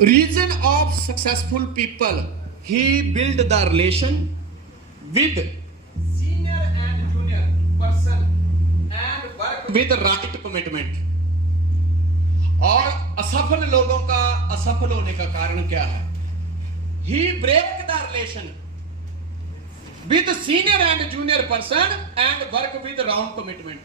Reason of successful people, he build the relation with senior and junior person and work with right commitment. और असफल लोगों का असफल होने का कारण क्या है? He break the relation with senior and junior person and work with wrong commitment.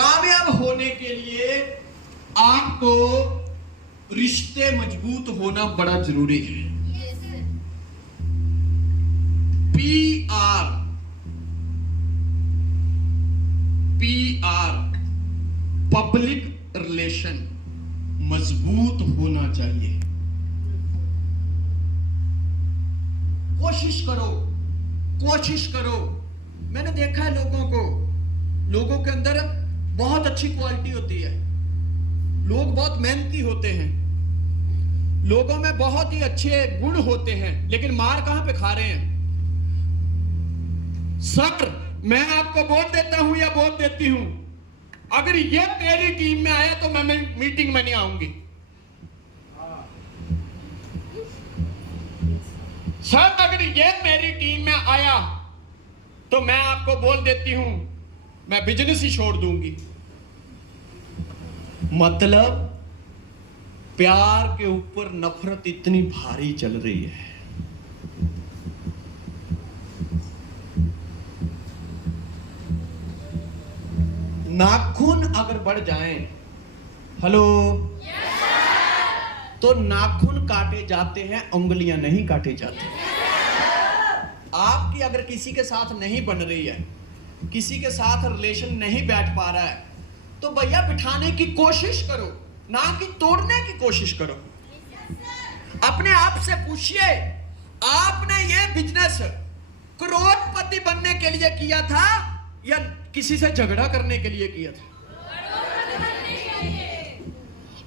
कामयाब होने के लिए आपको रिश्ते मजबूत होना बड़ा जरूरी है। PR पब्लिक रिलेशन मजबूत होना चाहिए। कोशिश करो। मैंने देखा है लोगों के अंदर बहुत अच्छी क्वालिटी होती है, लोग बहुत मेहनती होते हैं, लोगों में बहुत ही अच्छे गुण होते हैं, लेकिन मार कहां पे खा रहे हैं? सर, मैं आपको बोल देता हूं या बोल देती हूं, अगर ये मेरी टीम में आया तो मैं मीटिंग में नहीं आऊंगी। सर, अगर ये मेरी टीम में आया तो मैं आपको बोल देती हूं, मैं बिजनेस ही छोड़ दूंगी। मतलब प्यार के ऊपर नफरत इतनी भारी चल रही है। नाखून अगर बढ़ जाएं, हेलो, तो नाखून काटे जाते हैं, उंगलियां नहीं काटे जाते। आपकी अगर किसी के साथ नहीं बन रही है, किसी के साथ रिलेशन नहीं बैठ पा रहा है, तो भैया बिठाने की कोशिश करो, ना कि तोड़ने की कोशिश करो। अपने आप से पूछिए, आपने ये बिजनेस करोड़पति बनने के लिए किया था या किसी से झगड़ा करने के लिए किया था?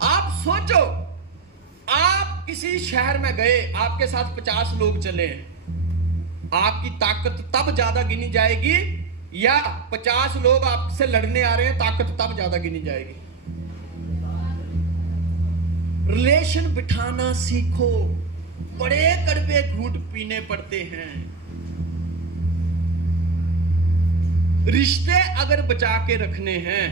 आप सोचो, आप किसी शहर में गए, आपके साथ 50 लोग चले, आपकी ताकत तब ज्यादा गिनी जाएगी या 50 लोग आपसे लड़ने आ रहे हैं, ताकत तब ज्यादा गिनी जाएगी? रिलेशन बिठाना सीखो, बड़े कड़वे घूंट पीने पड़ते हैं। रिश्ते अगर बचा के रखने हैं,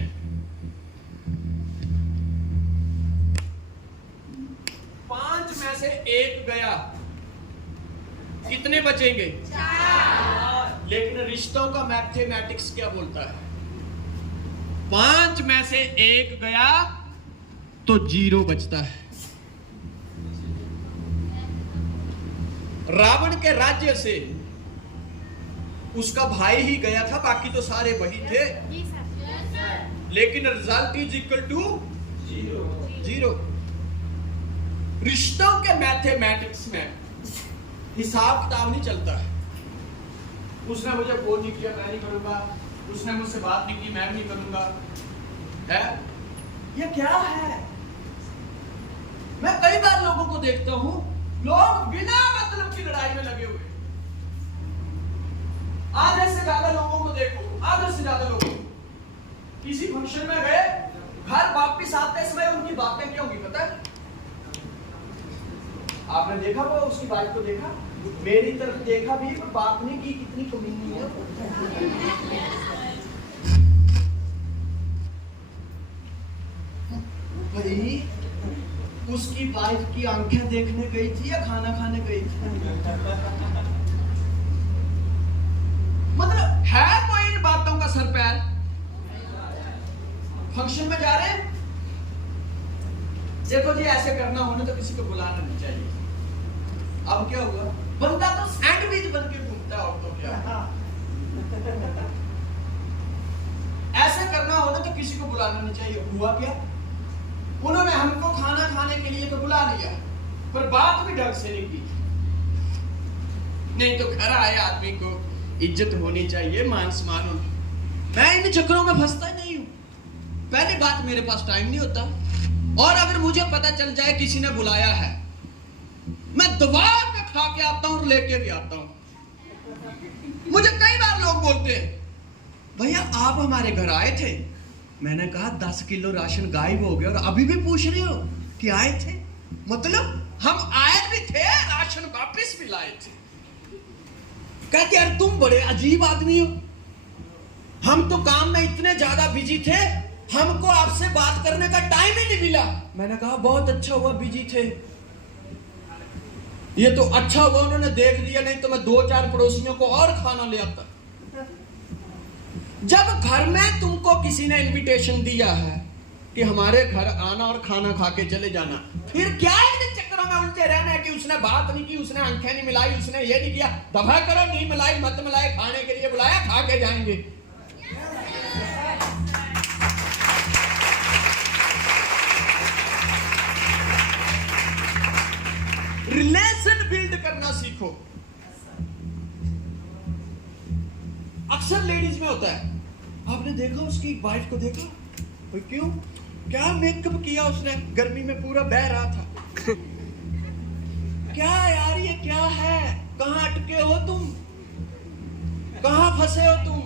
5 में से 1 गया, कितने बचेंगे? 4। लेकिन रिश्तों का मैथमेटिक्स क्या बोलता है? 5 में से 1 गया तो 0 बचता है। रावण के राज्य से उसका भाई ही गया था, बाकी तो सारे वही थे, लेकिन रिजल्ट इज इक्वल टू 0। रिश्तों के मैथमेटिक्स में हिसाब किताब नहीं चलता है। उसने मुझे फोन नहीं किया, मैं नहीं करूंगा, उसने मुझसे बात नहीं की, मैं नहीं करूंगा। है ये क्या है? मैं कई बार लोगों को देखता हूं, लोग बिना मतलब की लड़ाई में लगे हुए। आधे से ज्यादा लोगों को देखो, आधे से ज्यादा लोगों किसी फंक्शन में गए, घर वापिस आते समय उनकी बातें क्या होंगी पता है? आपने देखा वो उसकी वाइफ को देखा, मेरी तरफ देखा भी पर बात नहीं की, कितनी कमीनी है। भाई उसकी वाइफ की आंखें देखने गई थी या खाना खाने गई थी? मतलब है कोई इन बातों का सर पैर? फंक्शन में जा रहे हैं, देखो जी ऐसे करना होने तो किसी को बुलाना नहीं चाहिए। अब क्या हुआ? बंदा तो सैंडविच बन के घूमता है, और तो क्या? ऐसे करना होने तो किसी को बुलाना नहीं चाहिए। हुआ क्या? उन्होंने हमको खाना खाने के लिए तो बुला लिया, पर बात भी ढंग से नहीं की। नहीं तो घर आए आदमी को इज्जत होनी चाहिए, मान सम्मान होना। मैं इन चक्करों में फंसता ही नहीं हूं। पहली बात, मेरे पास टाइम नहीं होता, और अगर मुझे पता चल जाए किसी ने बुलाया है, मैं दबाव में खा के आता हूं और लेके भी आता हूं। मुझे कई बार लोग बोलते हैं, भैया आप हमारे घर आए थे, मैंने कहा 10 किलो राशन गायब हो गया और अभी भी पूछ रहे हो कि आए थे? मतलब हम आए भी थे, राशन वापस भी लाए थे। कहते यार तुम बड़े अजीब आदमी हो, हम तो काम में इतने ज्यादा बिजी थे, हमको आपसे बात करने का टाइम ही नहीं मिला। मैंने कहा बहुत अच्छा हुआ बिजी थे, ये तो अच्छा हुआ उन्होंने देख लिया, नहीं तो मैं 2-4 पड़ोसियों को और खाना ले आता। जब घर में तुमको किसी ने इनविटेशन दिया है कि हमारे घर आना और खाना खा के चले जाना, फिर क्या इन चक्करों में उलझे रहना है कि उसने बात नहीं की, उसने आंखें नहीं मिलाई, उसने ये नहीं किया। दफा करो, नहीं मिलाई मत मिलाए, खाने के लिए बुलाया, खा के जाएंगे। रिलेशन बिल्ड करना सीखो। अक्सर लेडीज में होता है, आपने देखा उसकी वाइफ को देखा, क्यों क्या मेकअप किया उसने, गर्मी में पूरा बह रहा था। क्या यार ये क्या है, कहां अटके हो तुम, कहां फंसे हो तुम?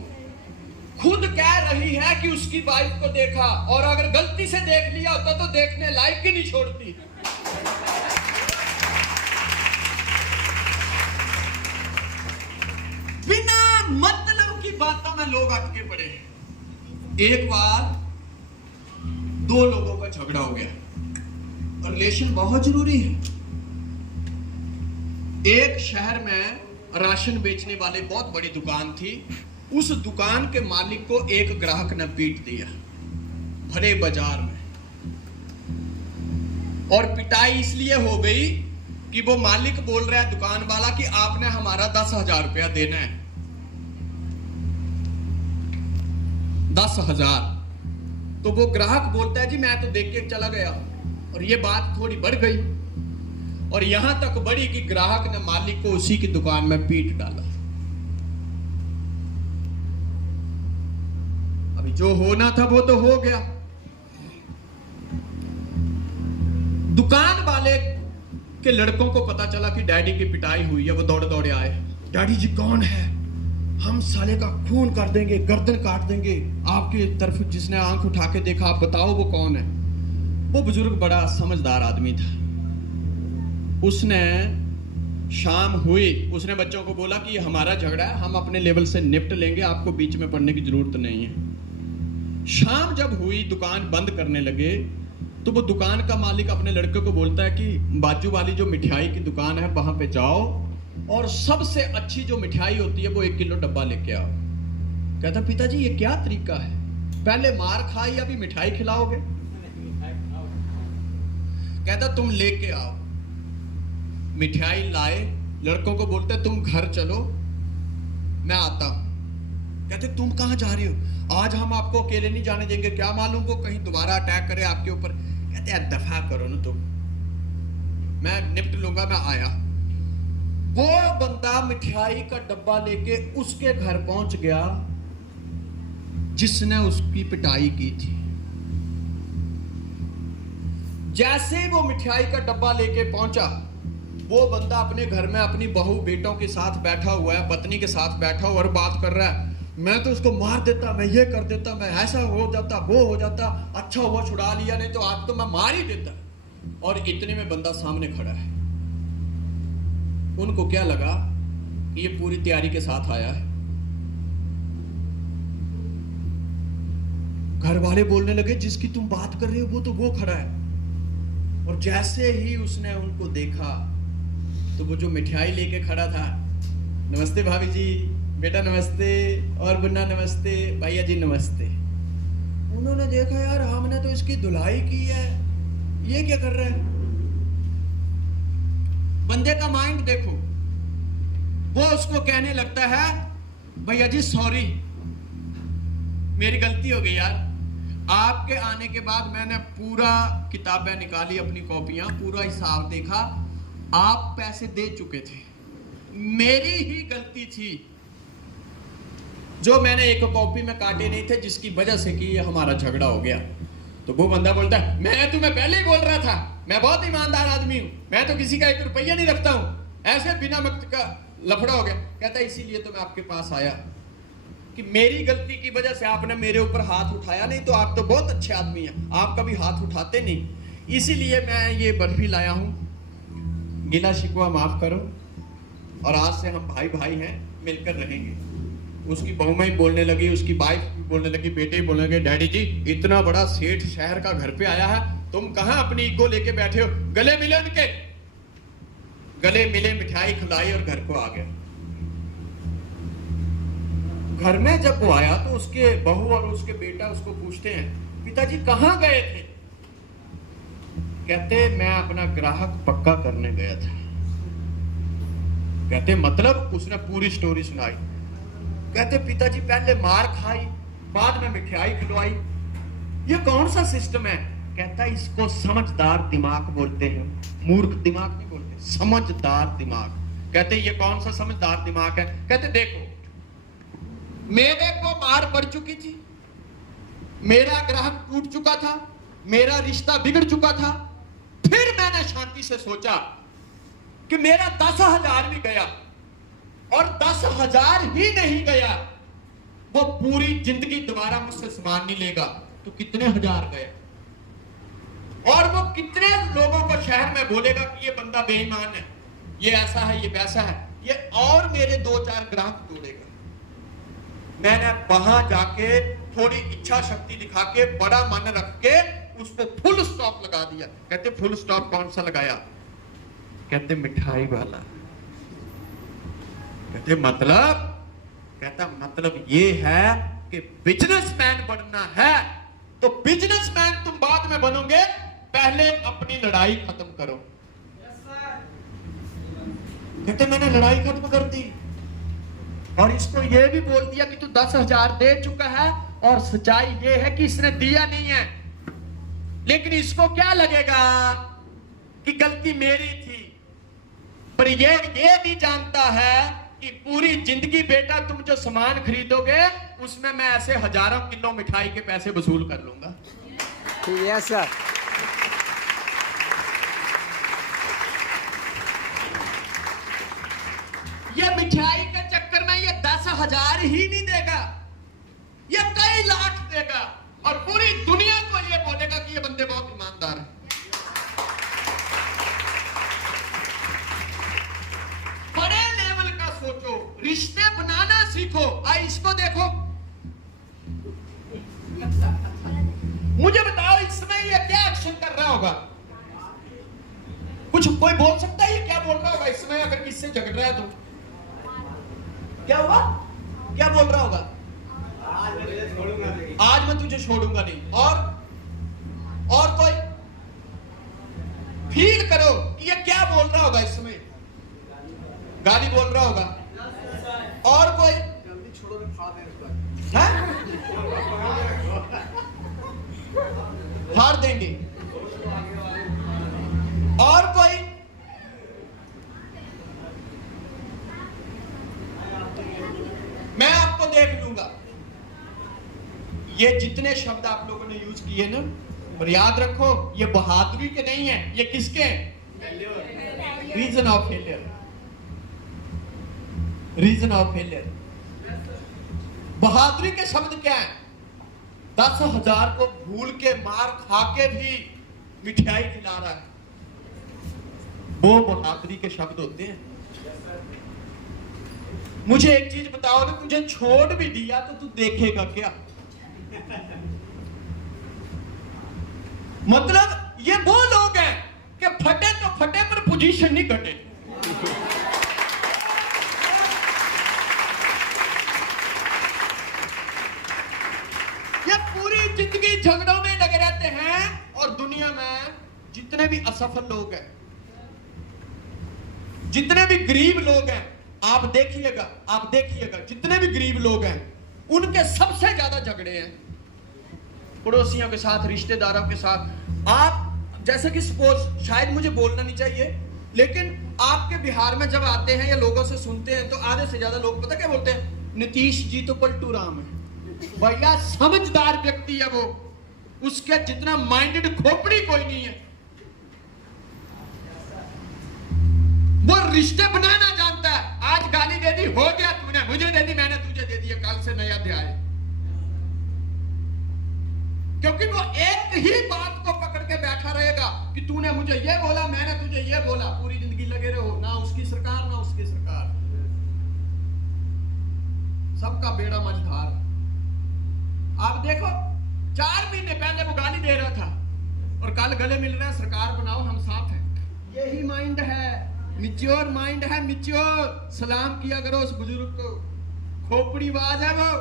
खुद कह रही है कि उसकी वाइफ को देखा, और अगर गलती से देख लिया होता तो देखने लायक ही नहीं छोड़ती। बिना मतलब की बातों में लोग अटके पड़े हैं। एक बार 2 लोगों का झगड़ा हो गया, और रिलेशन बहुत जरूरी है। एक शहर में राशन बेचने वाले बहुत बड़ी दुकान थी, उस दुकान के मालिक को एक ग्राहक ने पीट दिया भरे बाजार में। और पिटाई इसलिए हो गई कि वो मालिक बोल रहा है दुकान वाला कि आपने हमारा 10,000 रुपया देना है। 10,000। तो वो ग्राहक बोलता है जी मैं तो देख के चला गया, और ये बात थोड़ी बढ़ गई, और यहां तक बढ़ी कि ग्राहक ने मालिक को उसी की दुकान में पीट डाला। अभी जो होना था वो तो हो गया। दुकान वाले के लड़कों को पता चला कि डैडी की पिटाई हुई है, वो दौड़े दौड़े आए। डैडी जी कौन है, हम साले का खून कर देंगे, गर्दन काट देंगे, आपकी तरफ जिसने आंख उठा के देखा आप बताओ वो कौन है। वो बुजुर्ग बड़ा समझदार आदमी था, उसने शाम हुई, उसने बच्चों को बोला कि ये हमारा झगड़ा है, हम अपने लेवल से निपट लेंगे, आपको बीच में पड़ने की जरूरत नहीं है। शाम जब हुई, दुकान बंद करने लगे, तो वो दुकान का मालिक अपने लड़के को बोलता है कि बाजू वाली जो मिठाई की दुकान है वहां पे जाओ, और सबसे अच्छी जो मिठाई होती है वो 1 किलो डब्बा लेके आओ। कहता पिताजी ये क्या तरीका है, पहले मार खाई अभी मिठाई खिलाओगे? कहता तुम लेके आओ। मिठाई लाए, लड़कों को बोलते तुम घर चलो मैं आता हूं। कहते तुम कहां जा रहे हो, आज हम आपको अकेले नहीं जाने देंगे, क्या मालूम वो कहीं दोबारा अटैक करे आपके ऊपर। कहते यार दफा करो ना तुम, मैं निपट लूंगा, मैं आया। वो बंदा मिठाई का डब्बा लेके उसके घर पहुंच गया जिसने उसकी पिटाई की थी। जैसे ही वो मिठाई का डब्बा लेके पहुंचा, वो बंदा अपने घर में अपनी बहू बेटों के साथ बैठा हुआ है, पत्नी के साथ बैठा हुआ और बात कर रहा है, मैं तो उसको मार देता, मैं ये कर देता, मैं ऐसा हो जाता, वो हो जाता, अच्छा हुआ छुड़ा लिया, नहीं तो आज तो मैं मार ही देता। और इतने में बंदा सामने खड़ा है। उनको क्या लगा कि ये पूरी तैयारी के साथ आया है। घर वाले बोलने लगे जिसकी तुम बात कर रहे हो वो तो वो खड़ा है। और जैसे ही उसने उनको देखा तो वो जो मिठाई लेके खड़ा था, नमस्ते भाभी जी, बेटा नमस्ते, और मुन्ना नमस्ते, भैया जी नमस्ते। उन्होंने देखा यार हमने तो इसकी धुलाई की है, ये क्या कर रहा है। बंदे का माइंड देखो, वो उसको कहने लगता है भैया जी सॉरी, मेरी गलती हो गई यार, आपके आने के बाद मैंने पूरा किताबें निकाली, अपनी कॉपियां, पूरा हिसाब देखा, आप पैसे दे चुके थे, मेरी ही गलती थी जो मैंने एक कॉपी में काटे नहीं थे, जिसकी वजह से कि ये हमारा झगड़ा हो गया। तो वो बंदा बोलता है मैं तुम्हें पहले ही बोल रहा था, मैं बहुत ईमानदार आदमी हूं, मैं तो किसी का 1 रुपया नहीं रखता हूं, ऐसे बिना वक्त का लफड़ा हो गया। कहता है इसीलिए तो मैं आपके पास आया। कि मेरी गलती की वजह से आपने मेरे ऊपर हाथ उठाया, नहीं तो आप तो बहुत अच्छे आदमी हैं, आप कभी हाथ उठाते नहीं। इसीलिए मैं ये बर्फी लाया हूं। गिला शिकवा माफ करो, और आज से हम भाई भाई हैं, मिलकर रहेंगे। उसकी बहू में ही बोलने लगी, उसकी वाइफ भी बोलने लगी, बेटे ही बोलने लगे, डैडी जी इतना बड़ा सेठ शहर का घर पे आया है, तुम कहां अपनी ईगो लेके बैठे हो। गले मिले उनके, गले मिले, मिठाई खिलाई और घर को आ गया। घर में जब वो आया तो उसके बहू और उसके बेटा उसको पूछते हैं, पिताजी कहां गए थे? कहते मैं अपना ग्राहक पक्का करने गया था। कहते मतलब? उसने पूरी स्टोरी सुनाई। कहते पिताजी पहले मार खाई, बाद में मिठाई खिलवाई, ये कौन सा सिस्टम है? कहता इसको समझदार दिमाग बोलते हैं, मूर्ख दिमाग नहीं बोलते, समझदार दिमाग। कहते ये कौन सा समझदार दिमाग है? कहते देखो मेरे को मार पड़ चुकी थी, मेरा ग्राहक टूट चुका था, मेरा रिश्ता बिगड़ चुका था, फिर मैंने शांति से सोचा कि मेरा 10,000 भी गया, और 10,000 ही नहीं गया, वो पूरी जिंदगी दोबारा मुझसे सामान नहीं लेगा, तो कितने हजार गए? और वो कितने लोगों को शहर में बोलेगा कि ये बंदा बेईमान है, ये ऐसा है, ये वैसा है, ये और मेरे 2-4 ग्राहक तोड़ेगा। मैंने वहां जाके थोड़ी इच्छा शक्ति दिखा के, बड़ा मन रख के उसको फुल स्टॉप लगा दिया। कहते फुल स्टॉप कौन सा लगाया? कहते मिठाई वाला। कहते मतलब? कहता मतलब ये है कि बिजनेसमैन बनना है तो बिजनेसमैन तुम बाद में बनोगे, पहले अपनी लड़ाई खत्म करो। कहते मैंने लड़ाई खत्म कर दी, और इसको ये भी बोल दिया कि तू 10,000 दे चुका है, और सच्चाई ये है कि इसने दिया नहीं है, लेकिन इसको क्या लगेगा कि गलती मेरी थी। पर ये नहीं जानता है कि पूरी जिंदगी बेटा तुम जो सामान खरीदोगे उसमें मैं ऐसे हजारों किलो मिठाई के पैसे वसूल कर लूंगा। Yes sir. ये मिठाई के चक्कर में ये 10,000 ही नहीं देगा, ये कई लाख देगा, और पूरी दुनिया को ये बोलेगा कि ये बंदे बहुत ईमानदार हैं। बड़े लेवल का सोचो, रिश्ते बनाना सीखो। आई इसको देखो, मुझे बताओ इस समय ये क्या एक्शन कर रहा होगा? कुछ कोई बोल सकता है ये क्या बोल रहा होगा इस समय? अगर किससे झगड़ रहा है तो क्या होगा? क्या बोल रहा होगा? आज मैं तुझे छोड़ूंगा नहीं। और कोई फील करो कि ये क्या बोल रहा होगा इस समय? गाली बोल रहा होगा। और कोई? जल्दी छोड़ो, मैं फाड़ देंगे। और कोई? मैं आपको देख लूंगा। ये जितने शब्द आप लोगों ने यूज किए ना, और याद रखो ये बहादुरी के नहीं है, ये किसके हैं? Reason of failure. Reason of failure. बहादुरी के शब्द क्या है? 10,000 को भूल के, मार खा के भी मिठाई खिला रहा है, वो बहादुरी के शब्द होते हैं। मुझे एक चीज बताओ ना, तुझे छोड़ भी दिया तो तू देखेगा क्या? मतलब ये वो लोग हैं कि फटे तो फटे पर पोजीशन नहीं घटे। ये पूरी जिंदगी झगड़ों में लगे रहते हैं, और दुनिया में जितने भी असफल लोग हैं, जितने भी गरीब लोग हैं, आप देखिएगा जितने भी गरीब लोग हैं उनके सबसे ज्यादा झगड़े हैं पड़ोसियों के साथ, रिश्तेदारों के साथ। आप जैसे कि सपोज, शायद मुझे बोलना नहीं चाहिए, लेकिन आपके बिहार में जब आते हैं या लोगों से सुनते हैं तो आधे से ज्यादा लोग पता क्या बोलते हैं? नीतीश जी तो पलटू राम है। भैया समझदार व्यक्ति है वो, उसके जितना माइंडेड खोपड़ी कोई नहीं है। वो रिश्ते बनाना जानता है। आज गाली दे दी, हो गया, तूने मुझे दे दी, मैंने तुझे दे दिया, कल से नया अध्याय, क्योंकि वो एक ही बात को पकड़ के बैठा रहेगा कि तूने मुझे ये बोला, मैंने तुझे ये बोला, पूरी जिंदगी लगे रहो, ना उसकी सरकार ना उसकी सरकार, सबका बेड़ा मझधार। आप देखो 4 महीने पहले वो गाली दे रहा था और कल गले मिल रहा है, सरकार बनाओ हम साथ हैं। यही माइंड है, मिच्योर माइंड है, मिच्योर। सलाम किया करो उस बुजुर्ग को, खोपड़ी बाज है वो।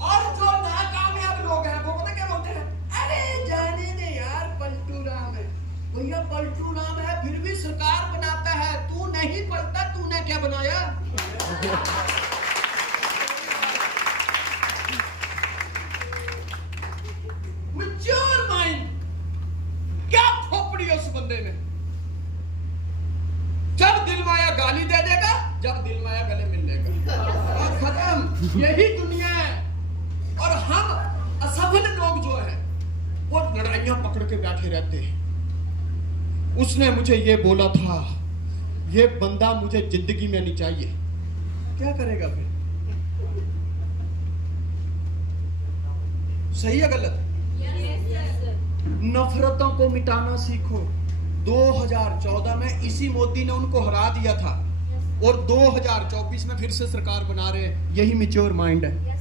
और जो नाकामयाब लोग हैं वो पता क्या बोलते हैं, अरे जाने दे यार, पलटू राम है भैया, पलटू राम है फिर भी सरकार बनाता है, तू नहीं पलटा, तूने क्या बनाया? मैच्योर माइंड, क्या खोपड़ी है उस बंदे में। जब दिलवाया गाली दे देगा, जब दिलवाया गले मिल लेगा, और खत्म। यही दुनिया है। और हम असफल लोग जो है वो लड़ाइयां पकड़ के बैठे रहते हैं। उसने मुझे ये बोला था, ये बंदा मुझे जिंदगी में नहीं चाहिए, क्या करेगा फिर? सही है गलत? नफरतों को मिटाना सीखो। 2014 में इसी मोदी ने उनको हरा दिया था और 2024 में फिर से सरकार बना रहे हैं। यही मैच्योर माइंड है।